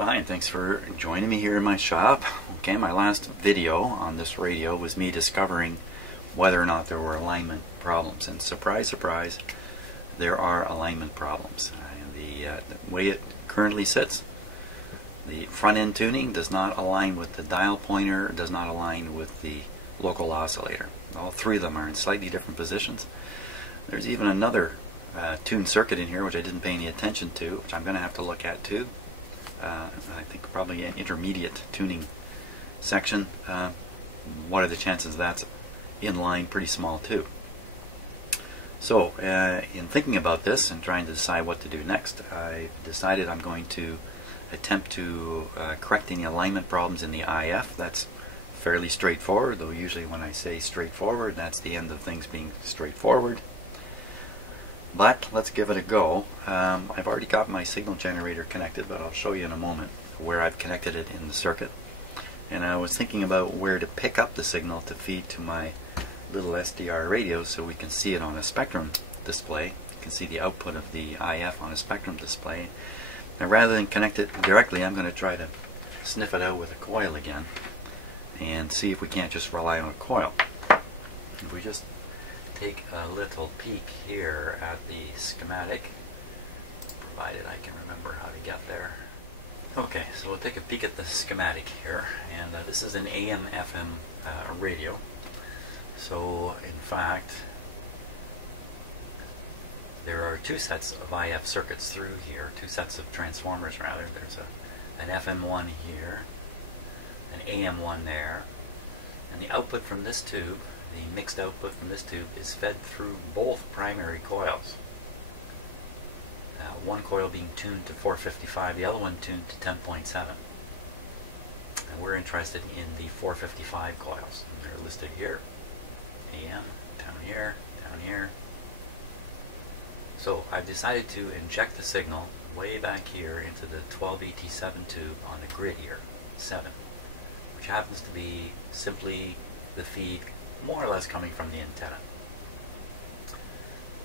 Hi, and thanks for joining me here in my shop. Okay, my last video on this radio was me discovering whether or not there were alignment problems. And surprise, surprise, there are alignment problems. The way it currently sits, the front end tuning does not align with the dial pointer, does not align with the local oscillator. All three of them are in slightly different positions. There's even another tuned circuit in here which I didn't pay any attention to, which I'm going to have to look at too. I think probably an intermediate tuning section. What are the chances that's in line? Pretty small too. So in thinking about this and trying to decide what to do next, I decided I'm going to attempt to correct any alignment problems in the IF. That's fairly straightforward, though usually when I say straightforward, that's the end of things being straightforward. But let's give it a go. I've already got my signal generator connected, but I'll show you in a moment where I've connected it in the circuit. And I was thinking about where to pick up the signal to feed to my little SDR radio so we can see it on a spectrum display. You can see the output of the IF on a spectrum display. And rather than connect it directly, I'm going to try to sniff it out with a coil again and see if we can't just rely on a coil. If we just take a little peek here at the schematic, provided I can remember how to get there. Okay, so we'll take a peek at the schematic here, and this is an AM/FM radio. So in fact, there are two sets of IF circuits through here, two sets of transformers rather. There's an FM one here, an AM one there, and the output from this tube, the mixed output from this tube, is fed through both primary coils. One coil being tuned to 455, the other one tuned to 10.7. And we're interested in the 455 coils. And they're listed here. AM, down here, down here. So I've decided to inject the signal way back here into the 12ET7 tube on the grid here, 7, which happens to be simply the feed more or less coming from the antenna.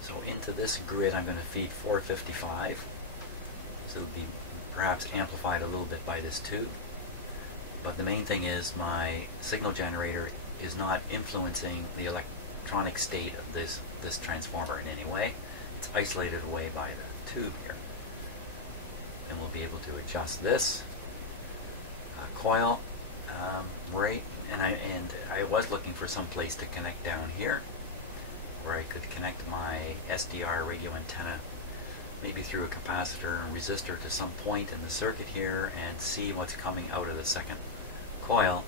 So into this grid I'm going to feed 455. So it'll be perhaps amplified a little bit by this tube. But the main thing is my signal generator is not influencing the electronic state of this transformer in any way. It's isolated away by the tube here. And we'll be able to adjust this coil right. And I was looking for some place to connect down here where I could connect my SDR radio antenna maybe through a capacitor and resistor to some point in the circuit here and see what's coming out of the second coil.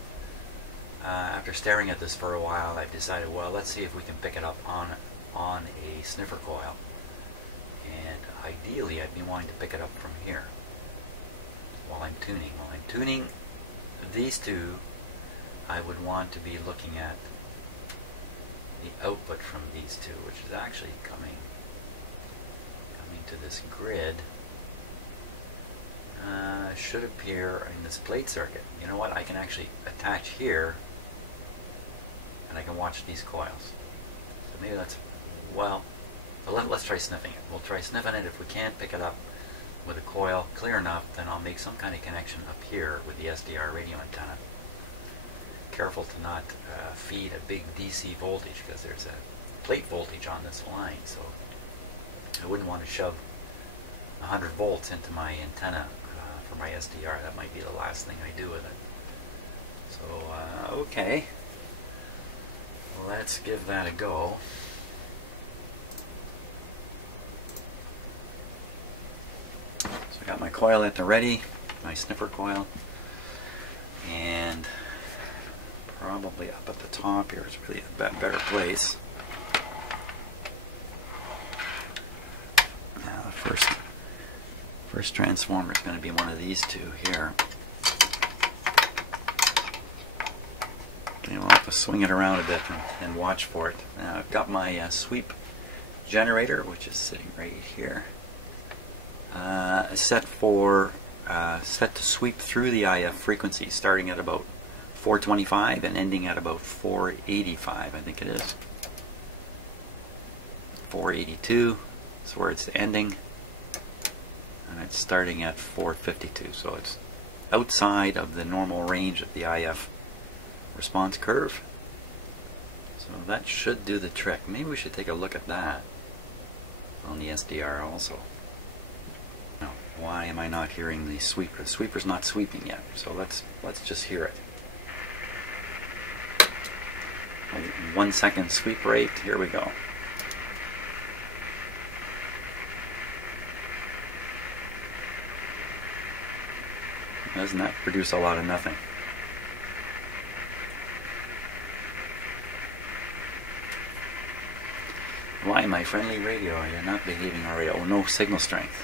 After staring at this for a while, I've decided, well, let's see if we can pick it up on a sniffer coil. And ideally I'd be wanting to pick it up from here while I'm tuning. While I'm tuning these two, I would want to be looking at the output from these two, which is actually coming to this grid. Should appear in this plate circuit. You know what? I can actually attach here, and I can watch these coils. So maybe that's, well, let's try sniffing it. We'll try sniffing it. If we can't pick it up with a coil clear enough, then I'll make some kind of connection up here with the SDR radio antenna. Careful to not feed a big DC voltage, because there's a plate voltage on this line, so I wouldn't want to shove 100 volts into my antenna for my SDR. That might be the last thing I do with it. So okay, let's give that a go. So I got my coil at the ready, my sniffer coil, and probably up at the top here is really a better place. Now the first transformer is going to be one of these two here. Okay, we'll have to swing it around a bit and watch for it. Now I've got my sweep generator, which is sitting right here, set to sweep through the IF frequency, starting at about 425 and ending at about 485, I think it is. 482 is where it's ending, and it's starting at 452, so it's outside of the normal range of the IF response curve. So that should do the trick. Maybe we should take a look at that on the SDR also. Now, why am I not hearing the sweeper? The sweeper's not sweeping yet, so let's just hear it. 1 second sweep rate. Here we go. Doesn't that produce a lot of nothing? Why, my friendly radio, you're not behaving already. Oh, no signal strength.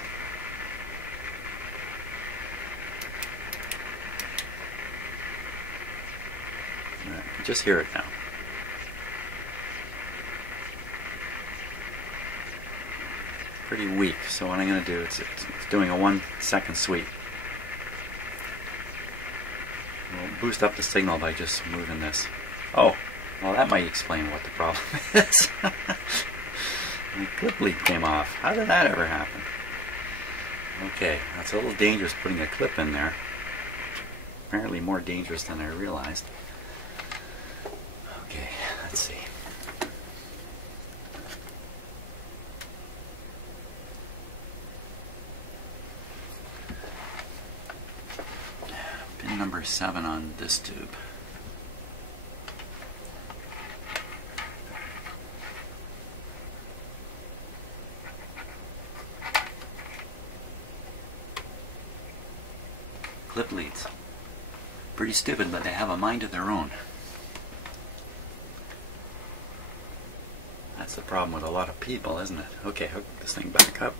Right, just hear it now. Pretty weak, so what I'm going to do, it's doing a 1 second sweep. We'll boost up the signal by just moving this. Oh, well, that might explain what the problem is. The clip lead came off. How did that ever happen? Okay, that's a little dangerous putting a clip in there. Apparently more dangerous than I realized. Okay, let's see. Pin number 7 on this tube. Clip leads. Pretty stupid, but they have a mind of their own. That's the problem with a lot of people, isn't it? Okay, hook this thing back up.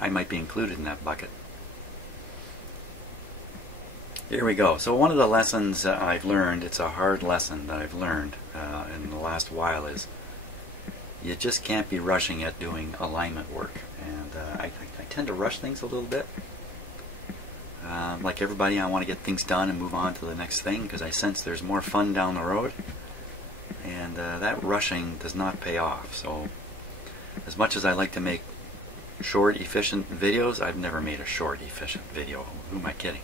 I might be included in that bucket. Here we go. So one of the lessons I've learned, it's a hard lesson that I've learned in the last while, is you just can't be rushing at doing alignment work. And I tend to rush things a little bit. Like everybody, I want to get things done and move on to the next thing because I sense there's more fun down the road. And that rushing does not pay off. So as much as I like to make short, efficient videos, I've never made a short, efficient video. Who am I kidding?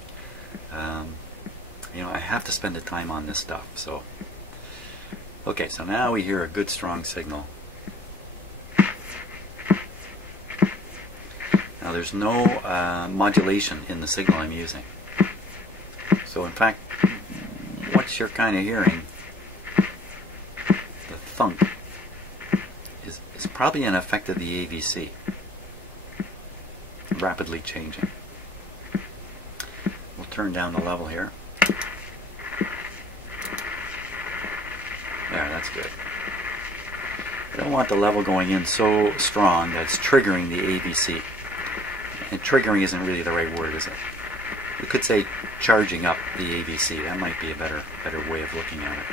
You know, I have to spend the time on this stuff. So, okay, so now we hear a good strong signal. Now there's no modulation in the signal I'm using. So in fact, what you're kind of hearing, the thunk, is probably an effect of the AVC. Rapidly changing. We'll turn down the level here. There, that's good. I don't want the level going in so strong that it's triggering the AVC. And triggering isn't really the right word, is it? We could say charging up the AVC. That might be a better way of looking at it.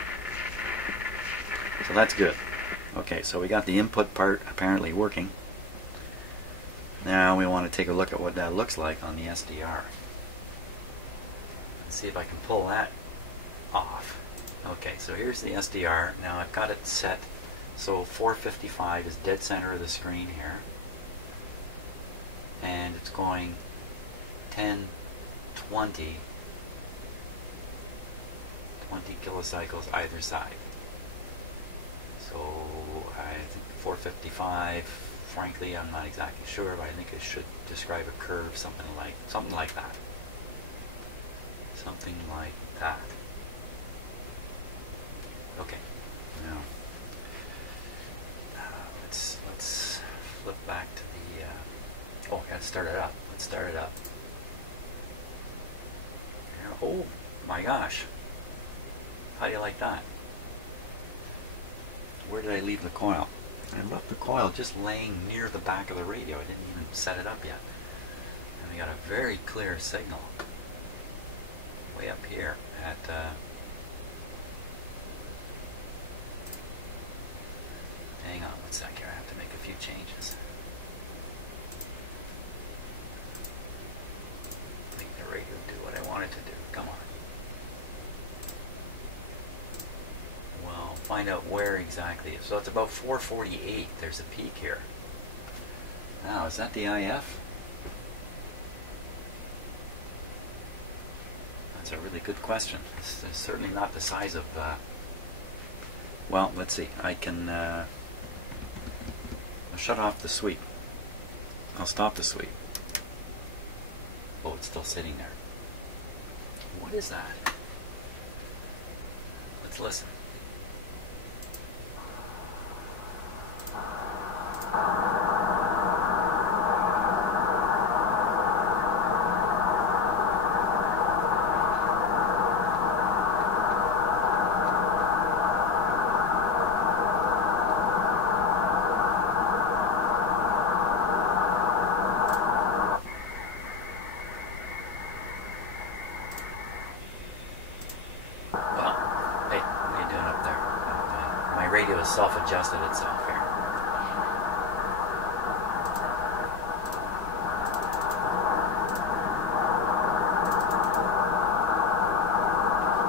So that's good. Okay, so we got the input part apparently working. Now we want to take a look at what that looks like on the SDR. Let's see if I can pull that off. Okay, so here's the SDR. Now I've got it set so 455 is dead center of the screen here. And it's going 10, 20 kilocycles either side. So I think 455, frankly I'm not exactly sure, but I think it should describe a curve something like that. Something like that. Okay. Now let's flip back to the oh, I gotta start it up. Let's start it up. Oh my gosh. How do you like that? Where did I leave the coil? I left the coil just laying near the back of the radio. I didn't even set it up yet. And we got a very clear signal way up here at hang on one sec here, I have to make a few changes. Make the radio do what I want it to do. Come on. Well, find out where exactly. So it's about 448. There's a peak here. Now, is that the IF? That's a really good question. It's certainly not the size of... well, let's see. I can... I'll shut off the sweep. I'll stop the sweep. Oh, it's still sitting there. What is that? Let's listen. Radio has self-adjusted itself here.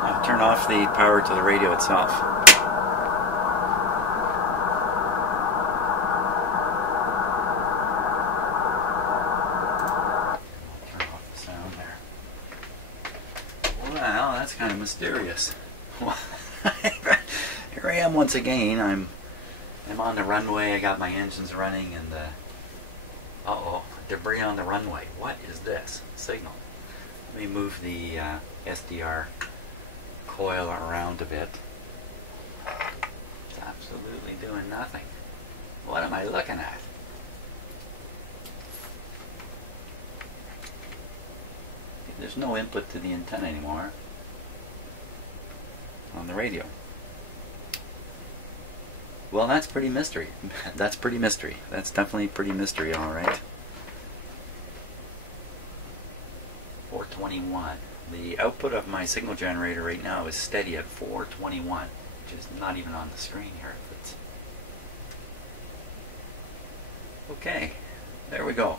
I'll turn off the power to the radio itself. Turn off the sound there. Well, that's kind of mysterious. Here I am once again. I'm on the runway. I got my engines running, and uh-oh, debris on the runway. What is this? Signal. Let me move the SDR coil around a bit. It's absolutely doing nothing. What am I looking at? There's no input to the antenna anymore on the radio. Well, that's pretty mystery. That's pretty mystery. That's definitely pretty mystery, all right. 421. The output of my signal generator right now is steady at 421, which is not even on the screen here. It's okay, there we go.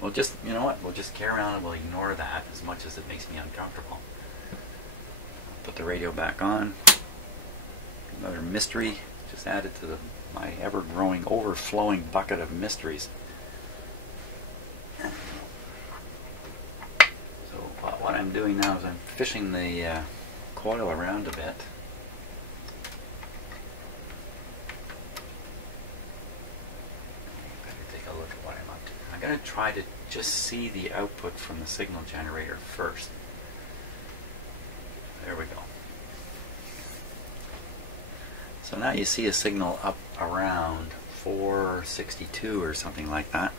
We'll just, you know what, we'll just carry on and we'll ignore that as much as it makes me uncomfortable. Put the radio back on. Another mystery just added to my ever-growing, overflowing bucket of mysteries. So what I'm doing now is I'm fishing the coil around a bit. Better take a look at what I'm up to. I'm going to try to just see the output from the signal generator first. There we go. So now you see a signal up around 462 or something like that.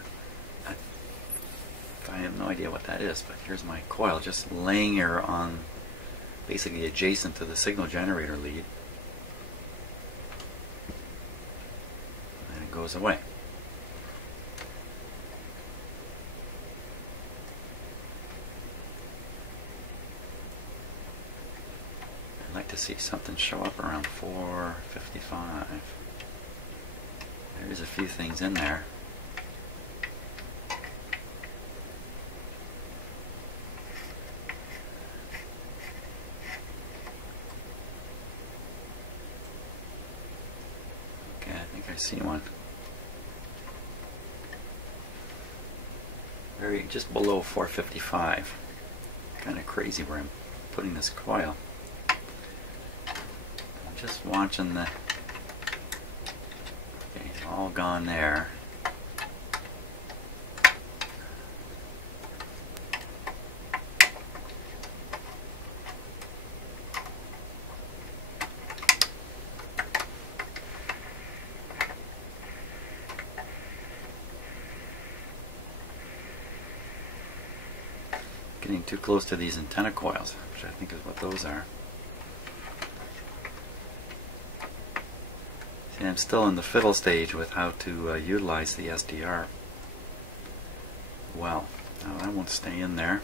I have no idea what that is, but here's my coil just laying here on, basically adjacent to the signal generator lead. And it goes away. I'd like to see something show up around 455. There's a few things in there. Okay, I think I see one. Just below 455. Kind of crazy where I'm putting this coil. Just watching the... Okay, it's all gone there. Getting too close to these antenna coils, which I think is what those are. See, I'm still in the fiddle stage with how to utilize the SDR. Well, I won't stay in there.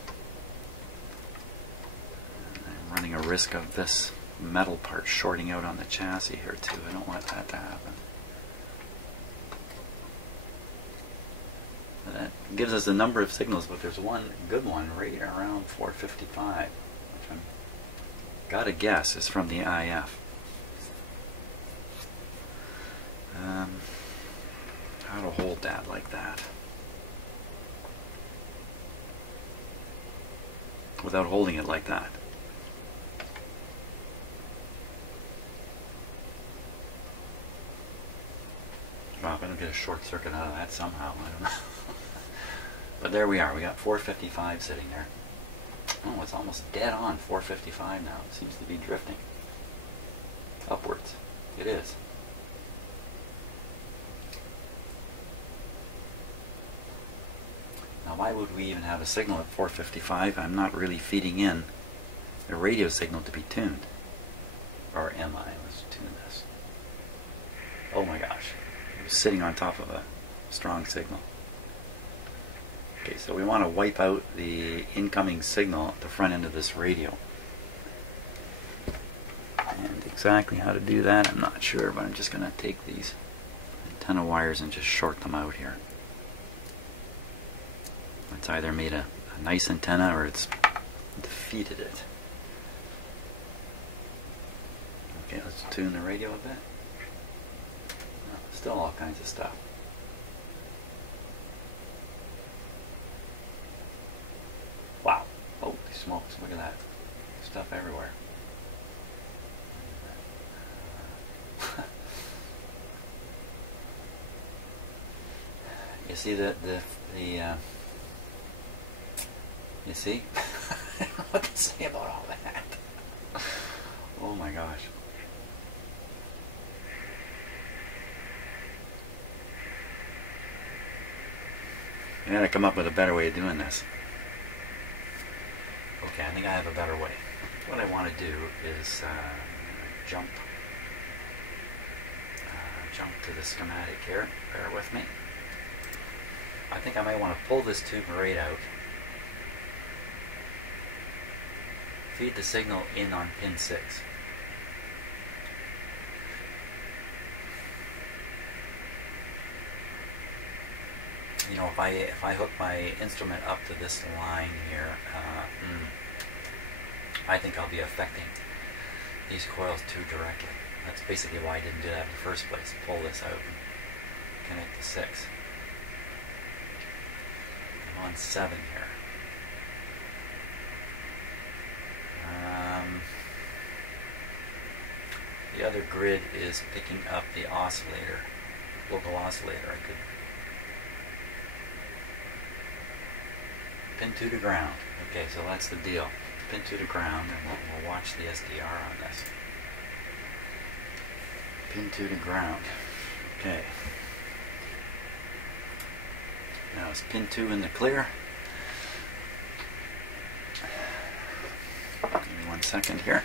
I'm running a risk of this metal part shorting out on the chassis here too. I don't want that to happen. That gives us a number of signals, but there's one good one right around 455, which I'm gotta guess is from the IF. How to hold that like that? without holding it like that. Well, I'm going to get a short circuit out of that somehow. I don't know. But there we are. We got 455 sitting there. Oh, it's almost dead on 455 now. It seems to be drifting upwards. It is. Now, why would we even have a signal at 455? I'm not really feeding in a radio signal to be tuned. Or am I? Let's tune this. Oh my gosh. It was sitting on top of a strong signal. Okay, so we want to wipe out the incoming signal at the front end of this radio. And exactly how to do that, I'm not sure, but I'm just going to take these antenna wires and just short them out here. It's either made a nice antenna or it's defeated it. Okay, let's tune the radio a bit. Still all kinds of stuff. Wow. Holy smokes, look at that. Stuff everywhere. You see you see? I don't know what to say about all that. Oh my gosh. I gotta come up with a better way of doing this. Okay, I think I have a better way. What I want to do is jump to the schematic here. Bear with me. I think I might want to pull this tube right out. Feed the signal in on pin 6. You know, if I hook my instrument up to this line here, I think I'll be affecting these coils too directly. That's basically why I didn't do that in the first place. Pull this out and connect to 6. I'm on 7 here. The other grid is picking up the oscillator, local oscillator. I could pin 2 to ground. Okay, so that's the deal. Pin 2 to ground, and we'll watch the SDR on this. Pin 2 to ground. Okay. Now is pin 2 in the clear? Give me 1 second here.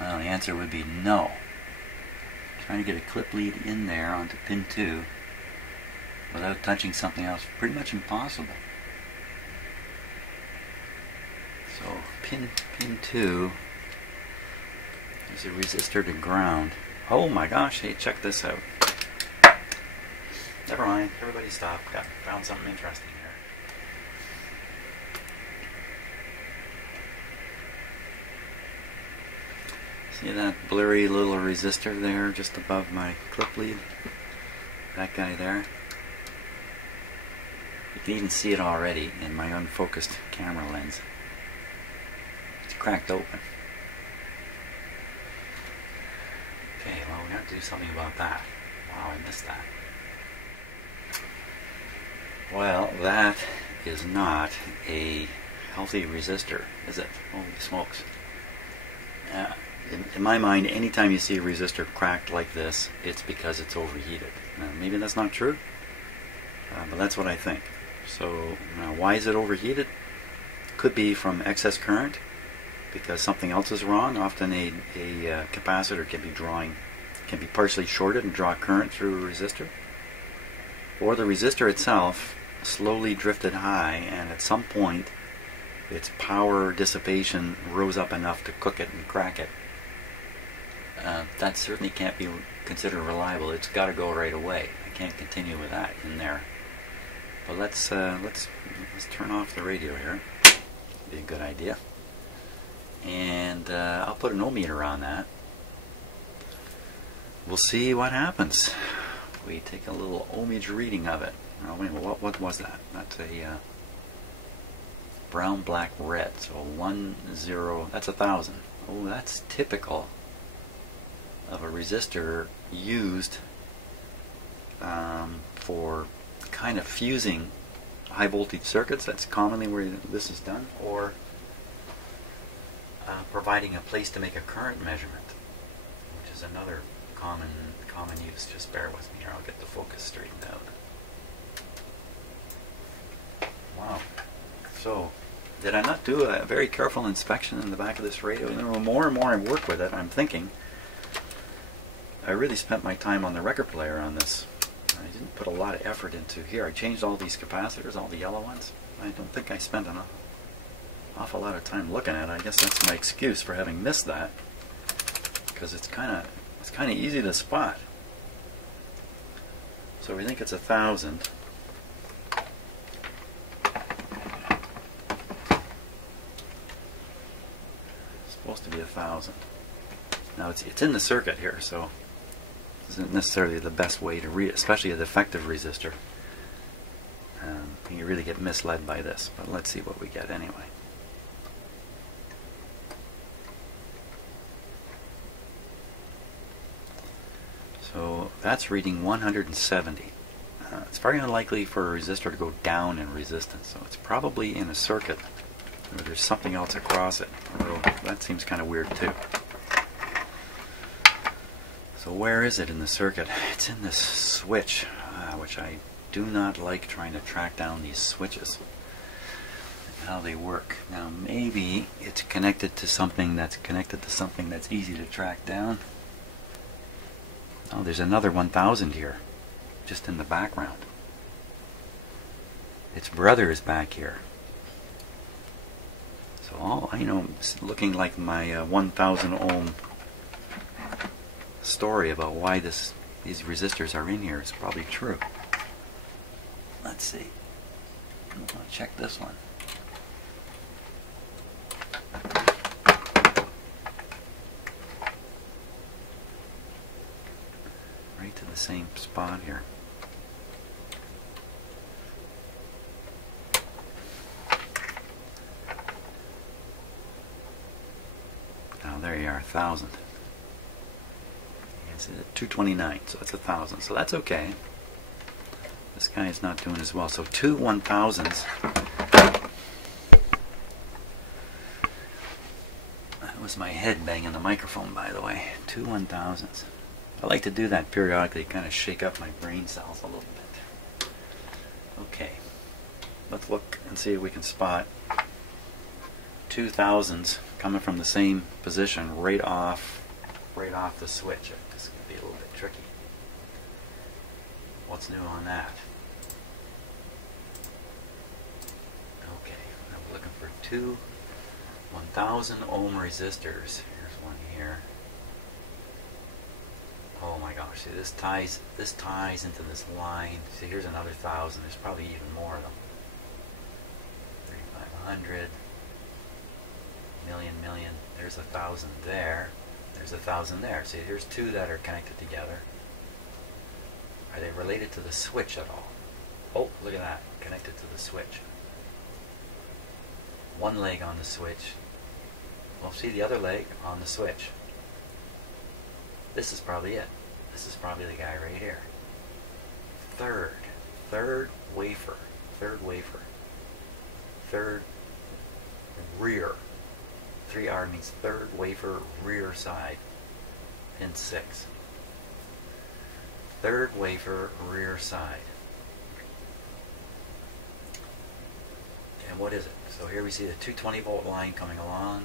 Well, the answer would be no. Trying to get a clip lead in there onto pin 2 without touching something else, pretty much impossible. So pin 2 is a resistor to ground. Oh my gosh, hey, check this out. Never mind, everybody stop. Found something interesting here. See that blurry little resistor there just above my clip lead? That guy there. You can even see it already in my unfocused camera lens. It's cracked open. Okay, well, we have to do something about that. Wow, I missed that. Well, that is not a healthy resistor, is it? Holy smokes. In my mind, anytime you see a resistor cracked like this, it's because it's overheated. Now, maybe that's not true, but that's what I think. So, why is it overheated? Could be from excess current, because something else is wrong. Often a capacitor can be partially shorted and draw current through a resistor. Or the resistor itself slowly drifted high, and at some point its power dissipation rose up enough to cook it and crack it. That certainly can't be considered reliable. It's got to go right away. I can't continue with that in there. But let's turn off the radio here. Be a good idea. And I'll put an ohmmeter on that. We'll see what happens. we take a little ohmage reading of it. Oh, wait a minute, what was that? That's a brown, black, red. So 1, 0, that's 1,000. Oh, that's typical of a resistor used for kind of fusing high voltage circuits. That's commonly where this is done, or providing a place to make a current measurement, which is another common use. Just bear with me here, I'll get the focus straightened out. Wow. So, did I not do a very careful inspection in the back of this radio? You know, the more and more I work with it, I'm thinking I really spent my time on the record player on this. I didn't put a lot of effort into here. I changed all these capacitors, all the yellow ones. I don't think I spent an awful lot of time looking at it. I guess that's my excuse for having missed that, because it's kind of easy to spot. So we think it's 1,000. It's supposed to be 1,000. Now it's in the circuit here, so isn't necessarily the best way to read, especially a defective resistor. You really get misled by this, but let's see what we get anyway. So that's reading 170. It's very unlikely for a resistor to go down in resistance, so it's probably in a circuit where there's something else across it. Although that seems kind of weird too. So where is it in the circuit? It's in this switch, which I do not like trying to track down these switches and how they work. Now maybe it's connected to something that's easy to track down. Oh, there's another 1,000 here, just in the background. Its brother is back here. So all I know, it's looking like my 1,000 ohm story about why these resistors are in here is probably true. Let's see. I'll check this one. Right to the same spot here. Now there you are, 1,000. It's 229, so that's 1,000. So that's okay. This guy is not doing as well. So 2 1,000s. That was my head banging the microphone, by the way. 2 1,000s. I like to do that periodically, kind of shake up my brain cells a little bit. Okay, let's look and see if we can spot 2,000s coming from the same position right off the switch. This could be a little bit tricky. What's new on that? Okay, I'm looking for 2 1,000 ohm resistors. Here's one here. Oh my gosh, see, this ties into this line. See, here's another 1,000. There's probably even more of them. 3,500. Million. There's 1,000 there. There's 1,000 there. See, here's 2 that are connected together. Are they related to the switch at all? Oh, look at that. Connected to the switch. One leg on the switch. Well, see the other leg on the switch. This is probably it. This is probably the guy right here. Third wafer. Third rear. 3R means third wafer rear side. Pin 6. Third wafer rear side. And what is it? So here we see the 220 volt line coming along,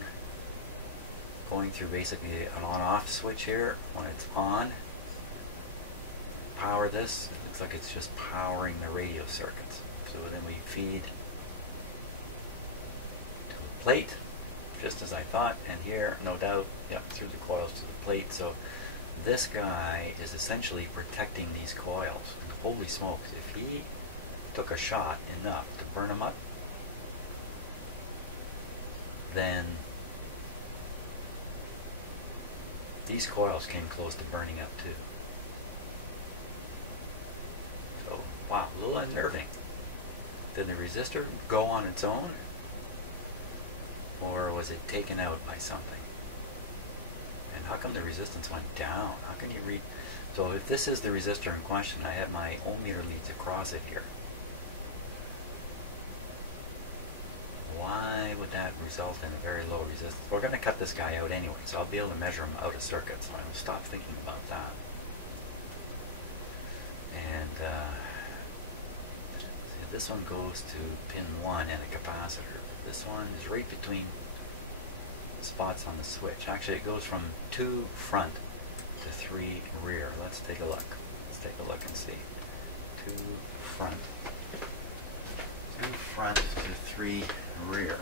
going through basically an on-off switch here. When it's on, power this. It looks like it's just powering the radio circuits. So then we feed to the plate, just as I thought, and here, no doubt, yep, through the coils to the plate. So this guy is essentially protecting these coils. And holy smokes, if he took a shot enough to burn them up, then these coils came close to burning up too. unnerving. Did the resistor go on its own? Or was it taken out by something? And how come the resistance went down? How can you read? So if this is the resistor in question, I have my ohmmeter leads across it here. Why would that result in a very low resistance? We're going to cut this guy out anyway, so I'll be able to measure him out of circuit, so I'll stop thinking about that. And see, this one goes to pin 1 and a capacitor. This one is right between the spots on the switch. Actually, it goes from 2 front to 3 rear. Let's take a look. Let's take a look and see. 2 front. 2 front to 3 rear.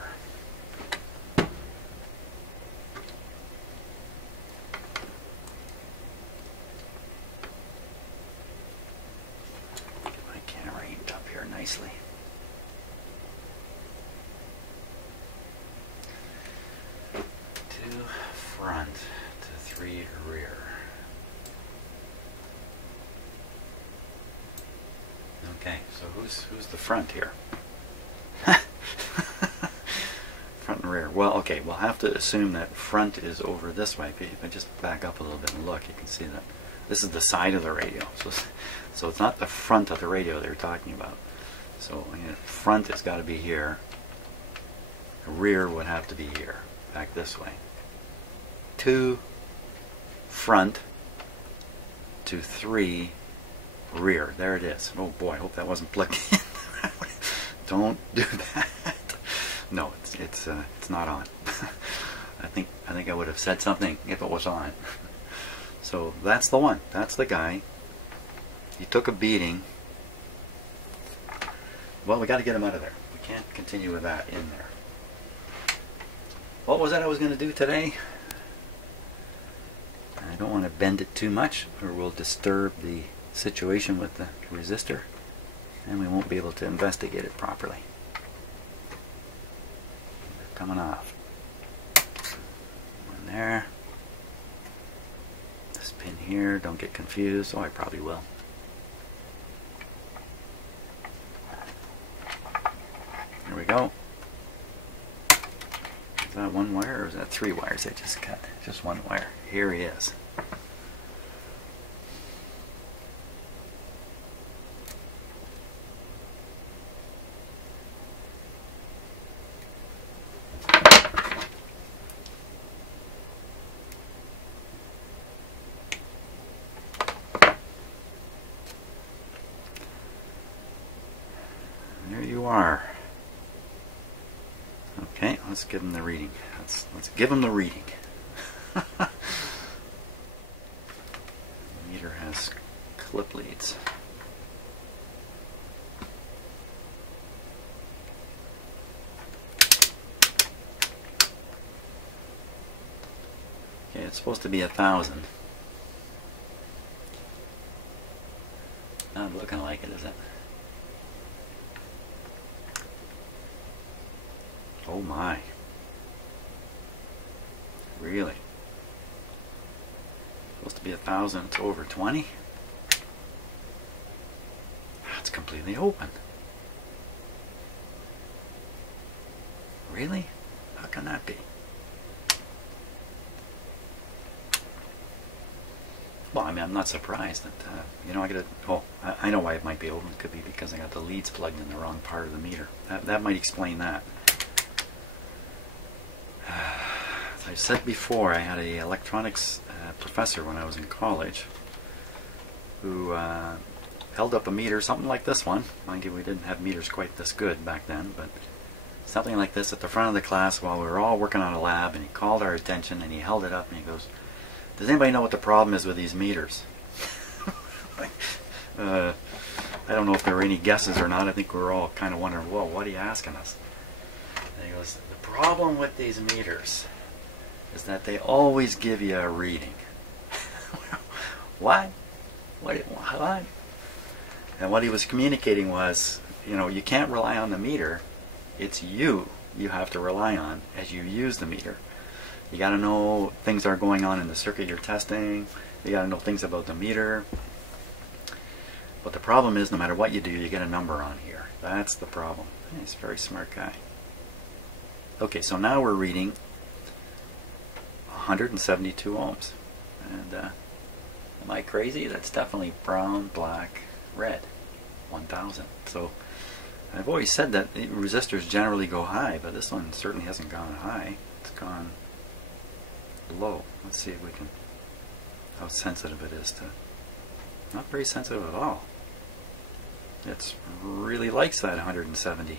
Get my camera aimed up here nicely. Front to 3 rear. Okay, so who's the front here? Front and rear. Well, okay, we'll have to assume that front is over this way. If I just back up a little bit and look, you can see that this is the side of the radio. So it's not the front of the radio they're talking about. So front has got to be here. The rear would have to be here, back this way. 2 front to 3 rear. There it is. Oh boy, I hope that wasn't plugged in. Don't do that. No, it's not on. I think I would have said something if it was on. So that's the one. That's the guy. He took a beating. Well, we got to get him out of there. We can't continue with that in there. What was that I was going to do today? I don't want to bend it too much or we'll disturb the situation with the resistor and we won't be able to investigate it properly. They're coming off. One there. This pin here, don't get confused. Oh, I probably will. There we go. Is that 1 wire or is that 3 wires I just cut? Just 1 wire. Here he is. There you are. Okay, let's give him the reading. Let's give him the reading. The meter has clip leads. Okay, it's supposed to be 1,000. Not looking like it, is it? Oh my. Really? Supposed to be 1,000, it's over 20? It's completely open. Really? How can that be? Well, I mean, I'm not surprised that, you know, I got oh, I know why it might be open. It could be because I got the leads plugged in the wrong part of the meter. That might explain that. As I said before, I had an electronics professor when I was in college who held up a meter, something like this one. Mind you, we didn't have meters quite this good back then, but something like this at the front of the class while we were all working on a lab, and he called our attention and he held it up and he goes, "Does anybody know what the problem is with these meters?" I don't know if there were any guesses or not. I think we were all kind of wondering, whoa, what are you asking us? And he goes, "The problem with these meters is that they always give you a reading." What? What? And what he was communicating was, you know, you can't rely on the meter. It's you have to rely on as you use the meter. You got to know things are going on in the circuit you're testing. You got to know things about the meter. But the problem is, no matter what you do, you get a number on here. That's the problem. He's a very smart guy. Okay, so now we're reading 172 ohms. And am I crazy? That's definitely brown, black, red. 1000. So I've always said that resistors generally go high, but this one certainly hasn't gone high. It's gone low. Let's see if we can, how sensitive it is to, not very sensitive at all. It really likes that 172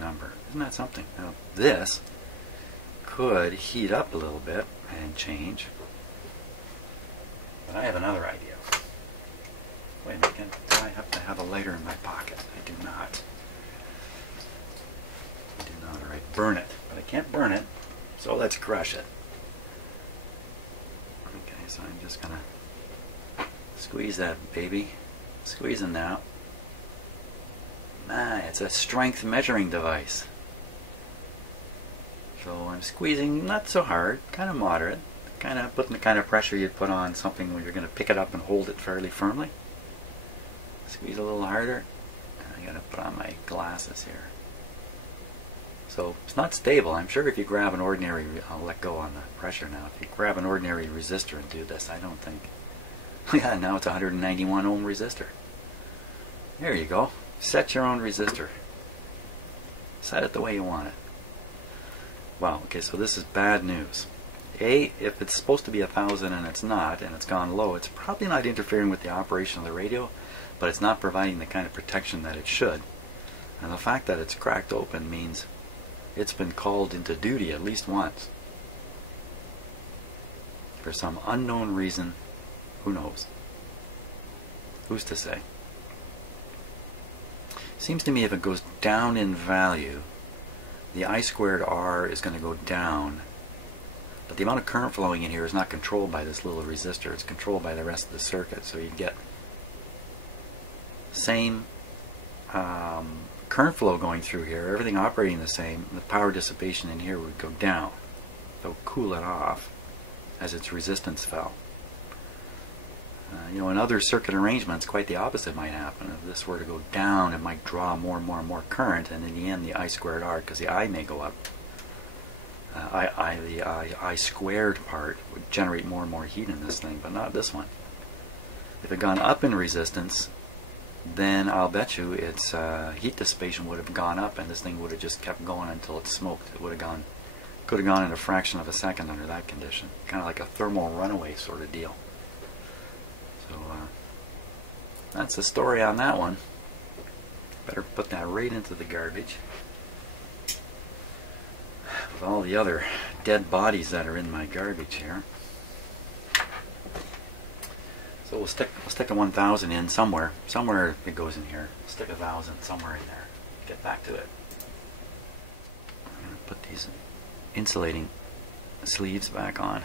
number. Isn't that something? Now this could heat up a little bit and change. But I have another idea. Wait a minute, do I have to have a lighter in my pocket? I do not. I do not, or I burn it. But I can't burn it, so let's crush it. Okay, so I'm just gonna squeeze that baby. Squeezing now. It's a strength measuring device. So I'm squeezing not so hard, kind of moderate, kind of putting the kind of pressure you'd put on something when you're going to pick it up and hold it fairly firmly. Squeeze a little harder, and I got to put on my glasses here. So it's not stable. I'm sure if you grab an ordinary, I'll let go on the pressure now. If you grab an ordinary resistor and do this, I don't think. Yeah, now it's a 191 ohm resistor. There you go. Set your own resistor. Set it the way you want it. Wow, okay, so this is bad news. A, if it's supposed to be 1000 and it's not, and it's gone low, it's probably not interfering with the operation of the radio, but it's not providing the kind of protection that it should. And the fact that it's cracked open means it's been called into duty at least once. For some unknown reason, who knows? Who's to say? Seems to me if it goes down in value, the I squared R is going to go down, but the amount of current flowing in here is not controlled by this little resistor. It's controlled by the rest of the circuit. So you get same current flow going through here, everything operating the same. The power dissipation in here would go down. They'll cool it off as its resistance fell. You know, in other circuit arrangements, quite the opposite might happen. If this were to go down, it might draw more and more and more current, and in the end, the I squared R, because the I may go up, the I squared part would generate more and more heat in this thing, but not this one. If it had gone up in resistance, then I'll bet you its heat dissipation would have gone up, and this thing would have just kept going until it smoked. It would have gone, could have gone in a fraction of a second under that condition, kind of like a thermal runaway sort of deal. So that's the story on that one. Better put that right into the garbage with all the other dead bodies that are in my garbage here. So we'll stick a 1000 in somewhere. Somewhere it goes in here. Stick 1000 somewhere in there. Get back to it. I'm going to put these insulating sleeves back on.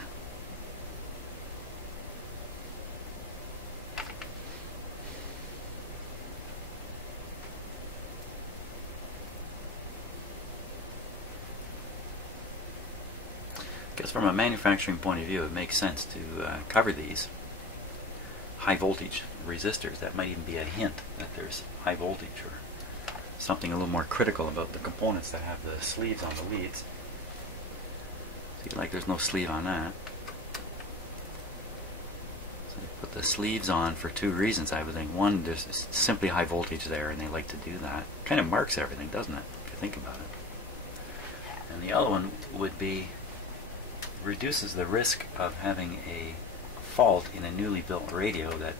Because from a manufacturing point of view, it makes sense to cover these high voltage resistors. That might even be a hint that there's high voltage or something a little more critical about the components that have the sleeves on the leads. See, like there's no sleeve on that. So they put the sleeves on for two reasons, I would think. One, there's simply high voltage there, and they like to do that. Kind of marks everything, doesn't it, if you think about it. And the other one would be reduces the risk of having a fault in a newly built radio that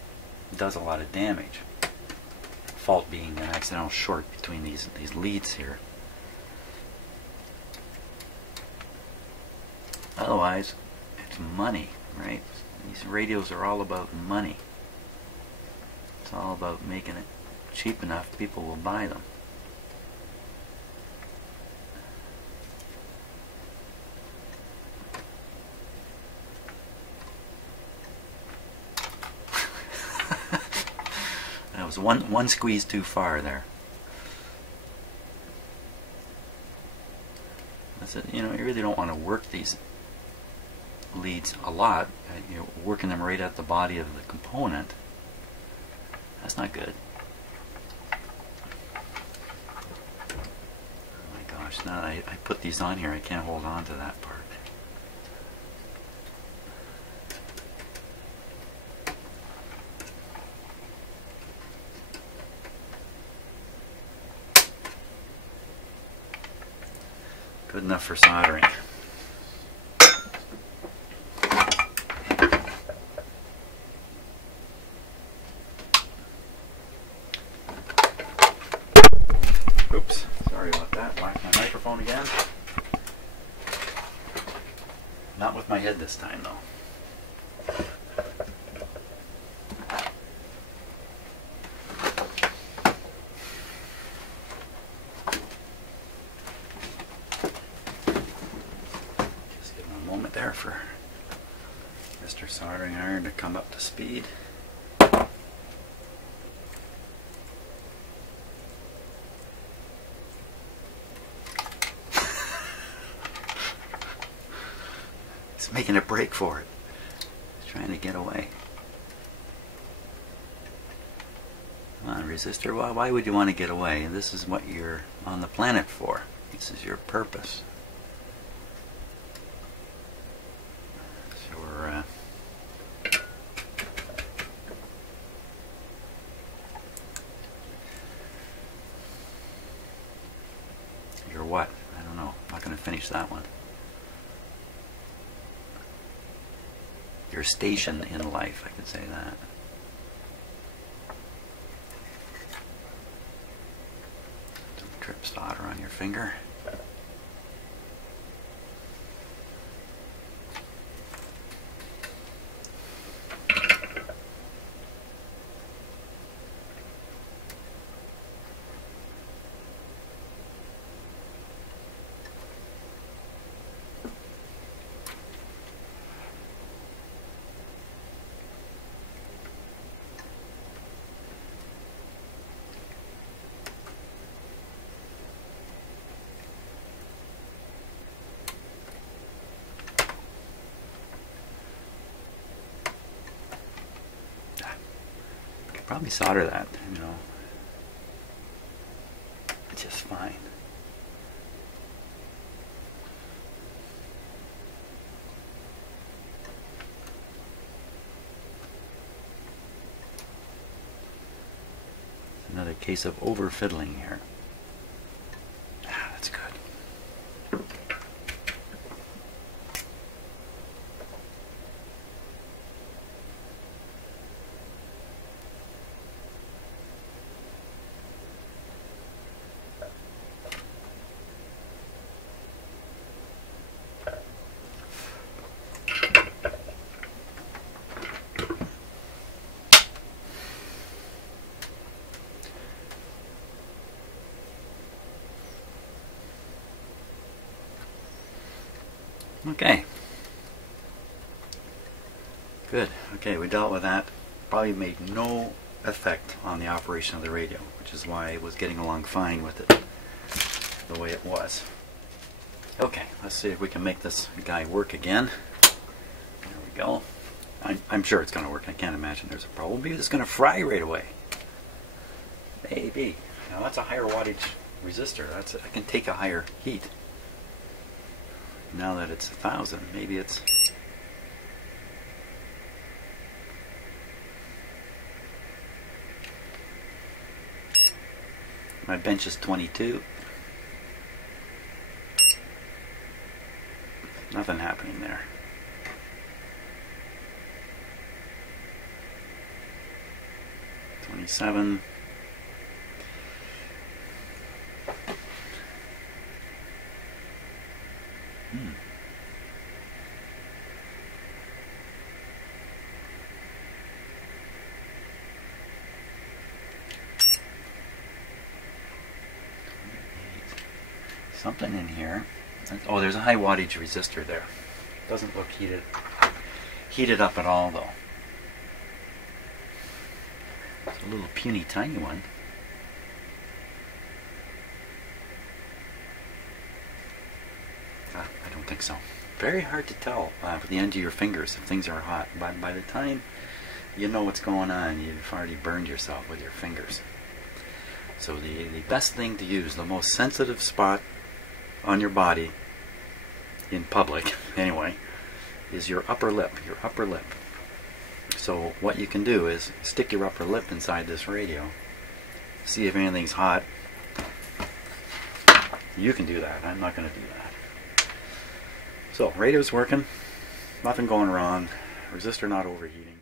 does a lot of damage. Fault being an accidental short between these leads here. Otherwise, it's money, right? These radios are all about money. It's all about making it cheap enough people will buy them. That was one squeeze too far there. That's it. You know, you really don't want to work these leads a lot. You're working them right at the body of the component. That's not good. Oh my gosh, now I put these on here, I can't hold on to that part. Good enough for soldering. Oops, sorry about that. Locked my microphone again. Not with my head this time though. There for Mr. Soldering Iron to come up to speed. He's making a break for it. He's trying to get away. Come on, resistor. Why would you want to get away? This is what you're on the planet for. This is your purpose. You're what? I don't know. I'm not going to finish that one. Your station in life, I could say that. Some trip solder on your finger. Probably solder that, you know, just fine. Another case of over fiddling here. That's good. Okay. Good. Okay, we dealt with that. Probably made no effect on the operation of the radio, which is why I was getting along fine with it the way it was. Okay, let's see if we can make this guy work again. There we go. I'm sure it's going to work. I can't imagine there's a problem. Maybe it's going to fry right away. Maybe. Now that's a higher wattage resistor. I can take a higher heat. Now that it's 1,000, maybe it's... My bench is 22. Nothing happening there. 27. Something in here. Oh, there's a high wattage resistor there. Doesn't look heated up at all though. It's a little puny tiny one. I don't think so. Very hard to tell with the end of your fingers if things are hot. By the time you know what's going on. You've already burned yourself with your fingers. So the best thing to use, the most sensitive spot on your body, in public anyway, is your upper lip. Your upper lip. So what you can do is stick your upper lip inside this radio. See if anything's hot. You can do that. I'm not going to do that. So radio's working. Nothing going wrong. Resistor not overheating.